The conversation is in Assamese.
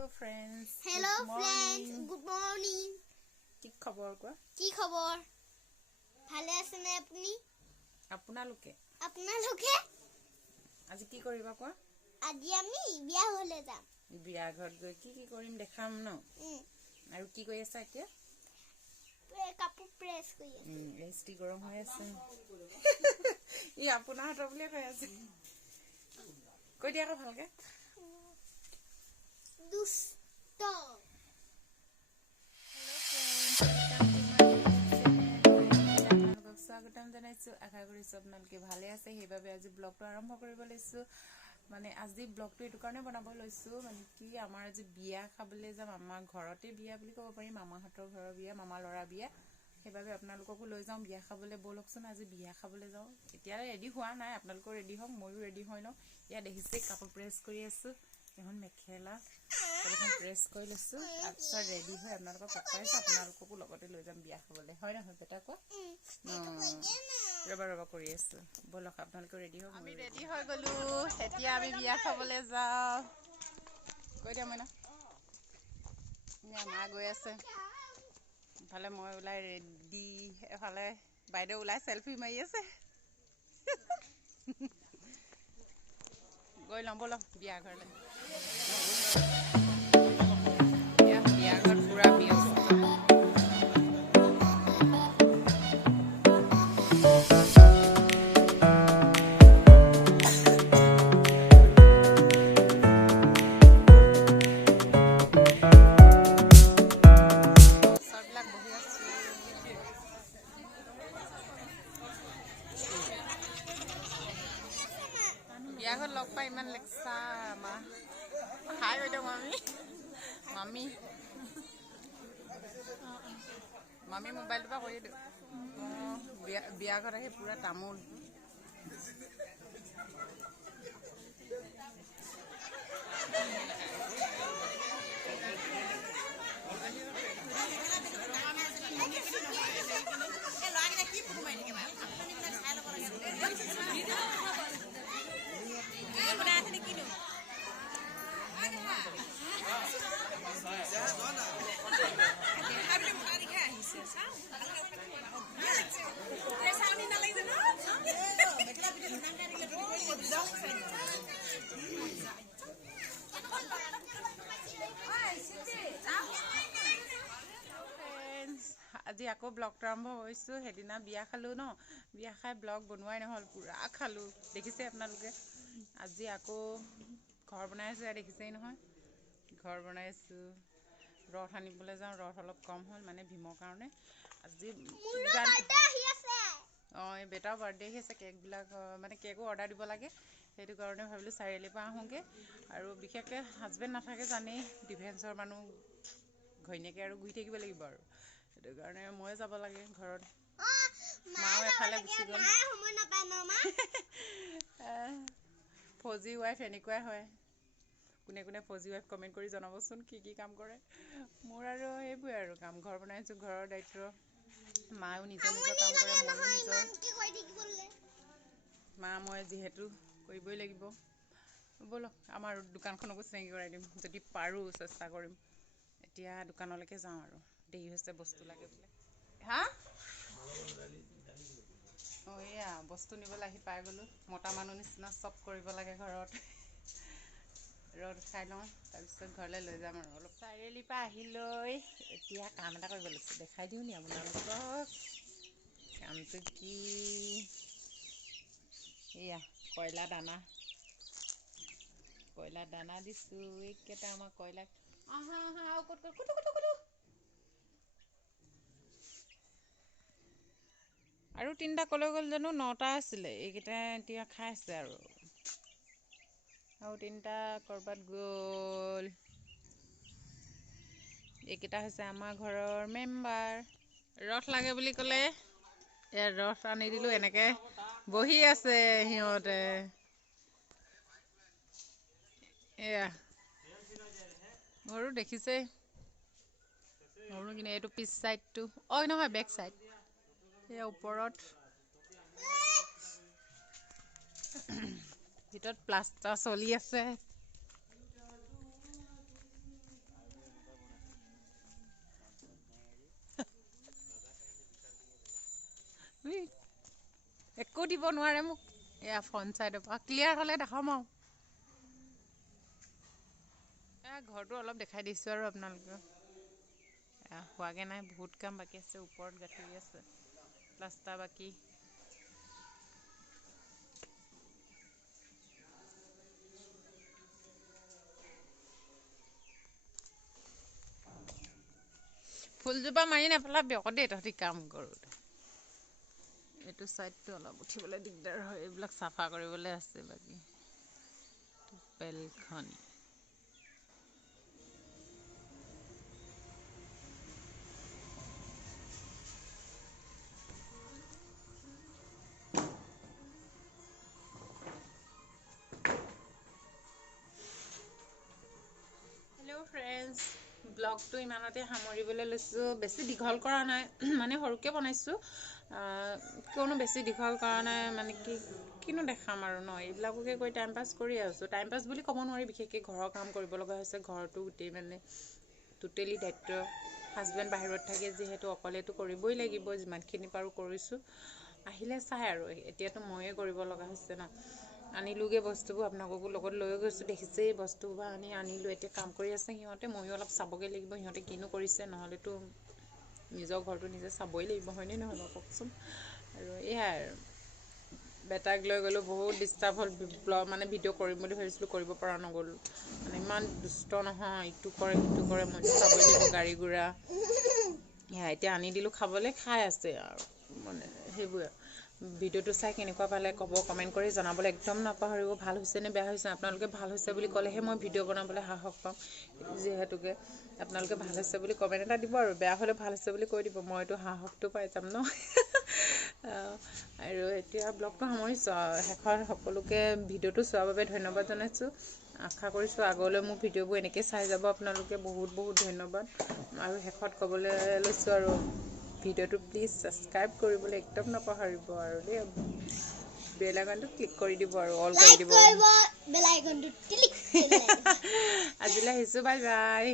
Hello friends. Hello friends. Good morning. কি খবৰ কোৱা? কি খবৰ? ভালে আছে নে আপুনি? আপোনালোকে আজি কি কৰিবা কোৱা? আজি আমি বিয়া হলে যাম। বিয়া ঘৰত গৈ কি কৰিম দেখাম ন? আৰু কি কৰি আছা এতিয়া? কাপোৰ প্ৰেছ কৰি আছো। এষ্টি গৰম হৈ আছে। ই আপোনাৰ হাতৰ বুলিয়ে কৈ আছে। কৈ দিয়া আকৌ ভালকে। দুষ্ট। স্বাগতম জনাইছো। আশা কৰিছো আপোনালোকে ভালে আছে। সেইবাবে আজি ব্লগটো আৰম্ভ কৰিব লৈছো। মানে আজি ব্লগটো এইটো কাৰণে বনাব লৈছো মানে কি আমাৰ আজি বিয়া খাবলৈ যাম। আমাৰ ঘৰতে বিয়া বুলি ক'ব পাৰিম। মামাহঁতৰ ঘৰৰ বিয়া, মামাৰ ল'ৰা বিয়া। সেইবাবে আপোনালোককো লৈ যাওঁ বিয়া খাবলৈ। ব'লকচোন আজি বিয়া খাবলৈ যাওঁ। এতিয়া ৰেডি হোৱা নাই, আপোনালোকৰ ৰেডি হওক, ময়ো ৰেডি হৈ লওঁ। ইয়াত দেখিছে কাপোৰ প্ৰেছ কৰি আছো। এখন মেখেলা এখন প্ৰেছ কৰি লৈছো। তাৰপিছত ৰেডি হৈ আপোনালোকক পঠাইছো। আপোনালোককো লগতে লৈ যাম বিয়া খাবলৈ, হয় নহয় বেটা কোৱা? ৰবা কৰি আছো। ব'লক আপোনালোকে ৰেডি হওক। আমি ৰেডি হৈ গলো। এতিয়া আমি বিয়া খাবলৈ যাওঁ। কৈ দিয়া মইনা। মা গৈ আছে ইফালে, মই ওলাই ৰেডি, এফালে বাইদেউ ওলাই চেলফি মাৰি আছে। গৈ লওঁ ব'লক বিয়া ঘৰলৈ। বিয়া ঘৰত পুৰা ব্যস্ত। বিয়া ঘৰত লগ পাই ইমান লেকচা আমাৰ। হাই বাইদেউ মামী মোবাইলটোৰ পৰা কৰি দিওঁ। বিয়া ঘৰত আহি পুৰা তামোল। আজি আকৌ ব্লগটো আৰম্ভ হৈছোঁ। সেইদিনা বিয়া খালোঁ ন, বিয়া খাই ব্লগ বনোৱাই নহ'ল, পুৰা খালোঁ দেখিছে আপোনালোকে। আজি আকৌ ঘৰ বনাই আছোঁ, এয়া দেখিছেই নহয়। ঘৰ বনাইছোঁ, ৰথ আনিবলৈ যাওঁ। ৰথ অলপ কম হ'ল মানে ভীমৰ কাৰণে। আজি এই বেটাৰ বাৰ্থডে আহি আছে। কেকবিলাক মানে কেকো অৰ্ডাৰ দিব লাগে। সেইটো কাৰণে ভাবিলোঁ চাৰিআলিৰ পৰা আহোঁগৈ। আৰু বিশেষকৈ হাজবেণ্ড নাথাকে জানেই, ডিফেন্সৰ মানুহ, ঘৈণীয়েকে আৰু ঘূৰি থাকিব লাগিব আৰু। সেইটো কাৰণে ময়ে যাব লাগে ঘৰত। মাও এফালে গুচি গ'ল। ফৌজি ৱাইফ এনেকুৱাই হয়। কোনে কোনে ফৌজি ৱাইফ কমেণ্ট কৰি জনাবচোন, কি কাম কৰে। মোৰ আৰু সেইবোৰে আৰু কাম। ঘৰ বনাইছোঁ, ঘৰৰ দায়িত্ব। মায়েও নিজৰ কাম কৰে, ময়ো নিজৰ। মই যিহেতু কৰিবই লাগিব। ব'লক আমাৰ দোকানখনকো চিনাকি কৰাই দিম, যদি পাৰোঁ চেষ্টা কৰিম। এতিয়া দোকানলৈকে যাওঁ আৰু দেৰি হৈছে, বস্তু লাগে বোলে। হা? এয়া বস্তু নিবলৈ আহি পাই গ'লোঁ। মতা মানুহ নিচিনা চব কৰিব লাগে ঘৰত। ৰ'দ খাই লওঁ, তাৰপিছত ঘৰলৈ লৈ যাম আৰু অলপ। চাৰিআলিৰ পৰা আহি লৈ এতিয়া কাম এটা কৰিব লৈছোঁ, দেখাই দিওঁ নি আপোনালোকক। কামটো কি? এয়া কয়লা দানা দিছোঁ। এইকেইটা আমাৰ কয়লাক আৰু ক'ত আৰু 3টা ক'লৈ গ'ল জানো? 9টা আছিলে, এইকেইটা এতিয়া খাই আছে আৰু 3টা ক'ৰবাত গ'ল। এইকেইটা হৈছে আমাৰ ঘৰৰ মেম্বাৰ। ৰথ লাগে বুলি ক'লে, ৰথ আনি দিলোঁ। এনেকৈ বহি আছে সিহঁতে। এয়া সৰু দেখিছেই। সৰু কিনে এইটো পিছ চাইডটো, নহয় বেক চাইড। এয়া ওপৰত ভিতৰত প্লাষ্টাৰ চলি আছে। দিব নোৱাৰে মোক এয়া ফ্ৰণ্ট চাইডৰ পৰা ক্লিয়াৰ হ'লে দেখাম আৰু এয়া ঘৰটো অলপ দেখাই দিছোঁ আৰু আপোনালোকক হোৱাগৈ নাই বহুত কাম বাকী আছে ওপৰত গাঁঠি আছে প্লাষ্টাৰ বাকী ফুলজোপা মাৰি নেপেলাবি আকৌ দেই তহঁতি কাম কৰোঁতে এইটো ছাইডটো অলপ উঠিবলৈ দিগদাৰ হয় এইবিলাক চাফা কৰিবলৈ আছে বাকী বেলখনি হেল্ল' ফ্ৰেণ্ডছ ব্লগটো ইমানতে সামৰিবলৈ লৈছোঁ বেছি দীঘল কৰা নাই মানে সৰুকৈ বনাইছোঁ কিয়নো বেছি দীঘল কৰা নাই মানে কিনো দেখাম আৰু ন এইবিলাককে কৈ টাইম পাছ কৰি আছোঁ টাইম পাছ বুলি ক'ব নোৱাৰি বিশেষকৈ ঘৰৰ কাম কৰিব লগা হৈছে ঘৰটো গোটেই মানে টোটেলি দায়িত্ব হাজবেণ্ড বাহিৰত থাকে যিহেতু অকলেতো কৰিবই লাগিব যিমানখিনি পাৰোঁ কৰিছোঁ আহিলে চাই আৰু এতিয়াতো ময়ে কৰিব লগা হৈছে ন আনিলোগৈ বস্তুবোৰ আপোনালোককো লগত লৈ গৈছোঁ দেখিছেই বস্তুবোৰ আনিলোঁ এতিয়া কাম কৰি আছে সিহঁতে ময়ো অলপ চাবগৈ লাগিব সিহঁতে কিনো কৰিছে নহ'লেতো নিজৰ ঘৰটো নিজে চাবই লাগিব হয়নে নহয় বাৰু কওকচোন আৰু এয়াই আৰু বেটাক লৈ গ'লোঁ বহুত ডিষ্টাৰ্ব হ'ল মানে ভিডিঅ' কৰিম বুলি ভাবিছিলোঁ কৰিব পৰা নগ'লোঁ মানে ইমান দুষ্ট নহয় ইটো কৰে সিটো কৰে মইতো চাবই লাগিব গাড়ী গুৰা সেয়া এতিয়া আনি দিলোঁ খাবলৈ খাই আছে আৰু মানে সেইবোৰে ভিডিঅ'টো চাই কেনেকুৱা পালে ক'ব কমেণ্ট কৰি জনাবলৈ একদম নাপাহৰিব ভাল হৈছে নে বেয়া হৈছে আপোনালোকে ভাল হৈছে বুলি ক'লেহে মই ভিডিঅ' বনাবলৈ সাহস পাম যিহেতুকে আপোনালোকে ভাল হৈছে বুলি কমেণ্ট এটা দিব আৰু বেয়া হ'লে ভাল হৈছে বুলি কৈ দিব মইতো সাহসটো পাই যাম ন আৰু এতিয়া ব্লগটো সামৰিছোঁ শেষত সকলোকে ভিডিঅ'টো চোৱাৰ বাবে ধন্যবাদ জনাইছোঁ আশা কৰিছোঁ আগলৈ মোৰ ভিডিঅ'বোৰ এনেকৈ চাই যাব আপোনালোকে বহুত বহুত ধন্যবাদ আৰু শেষত ক'বলৈ লৈছোঁ আৰু ভিডিঅ'টো প্লিজ ছাবস্ক্ৰাইব কৰিবলৈ একদম নাপাহৰিব আৰু দেই বেল আইকনটো ক্লিক কৰি দিব আৰু অল কৰি দিব আজিলৈ আহিছোঁ বাই বাই